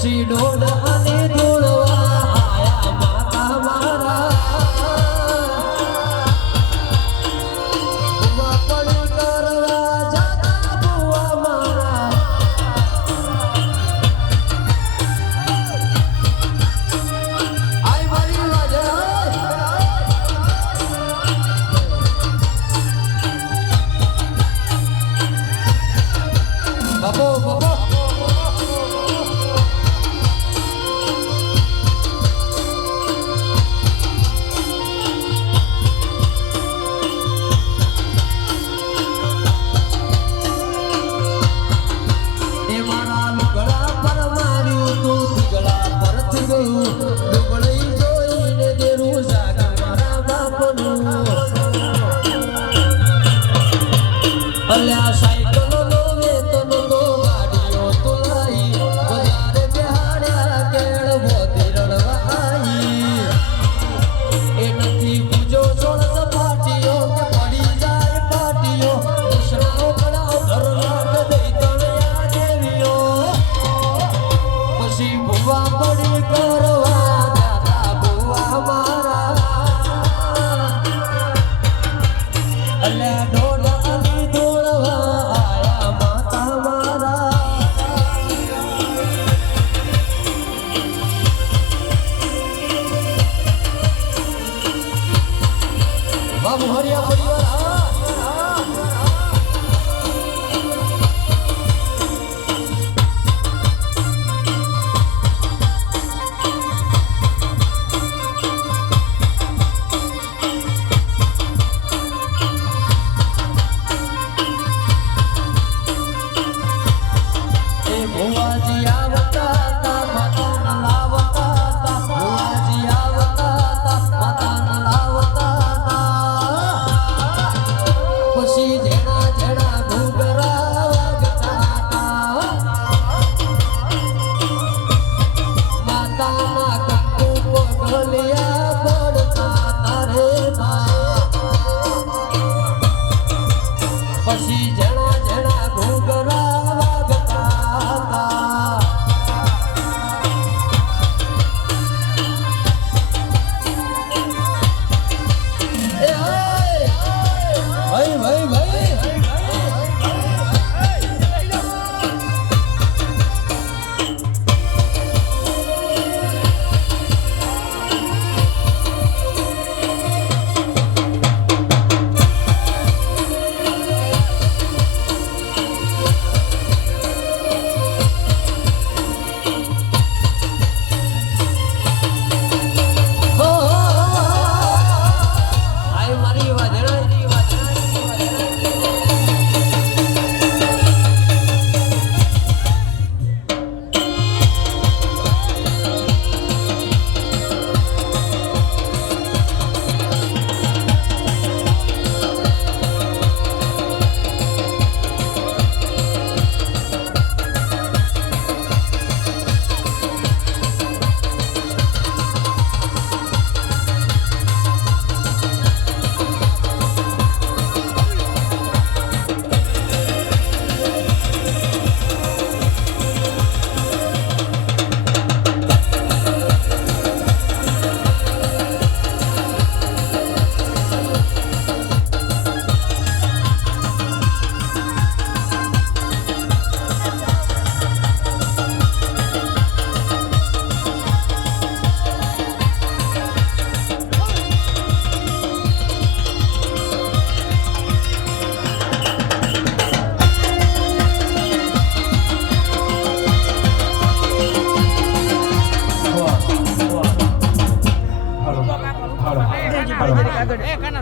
she know that I আশায় pasilla.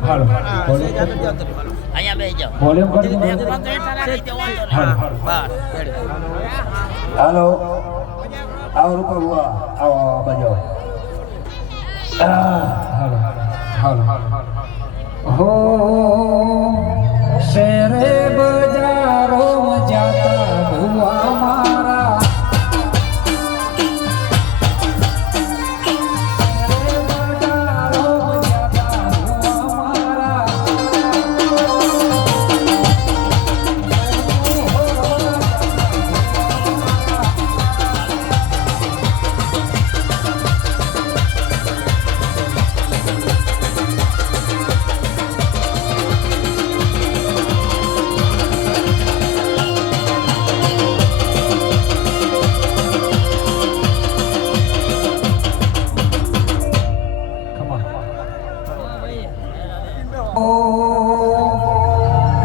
હાલો. અહીંયા બે જાઓ. વોલ્યુમ હાલો આવો રૂપા બુઆ આવો આવો બાજુ હો શેરે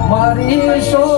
મારી સો